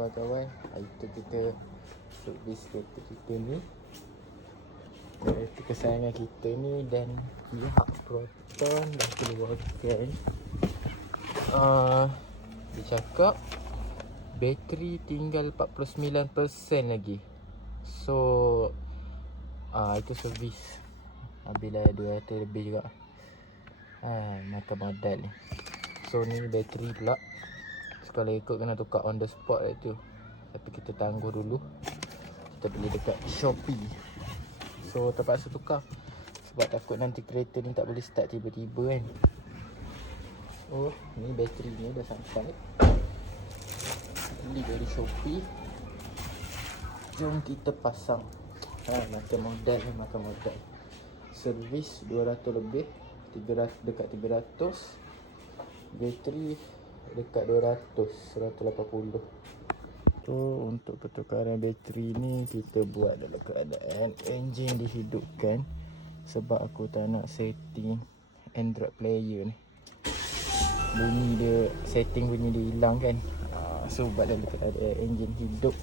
kawan-kawan. Itu kita servis kereta kita ni, kereta kesayangan kita ni. Dan pihak Proton dah keluarkan dia cakap bateri tinggal 49% lagi. So itu servis habislah 200 lebih juga. Makan modal ni. So ni bateri pula, kalau ikut kena tukar on the spot lah tu. Tapi kita tangguh dulu, kita beli dekat Shopee. So terpaksa tukar sebab takut nanti kereta ni tak boleh start tiba-tiba kan. Oh, ni bateri ni dah sampai, beli dari Shopee. Jom kita pasang. Makan modal. Servis 200 lebih, 300, dekat 300. Bateri dekat 180. Tu untuk pertukaran bateri ni kita buat dalam keadaan enjin dihidupkan, sebab aku tak nak setting Android player ni. Bunyi dia hilang kan. So buat dalam keadaan enjin hidup.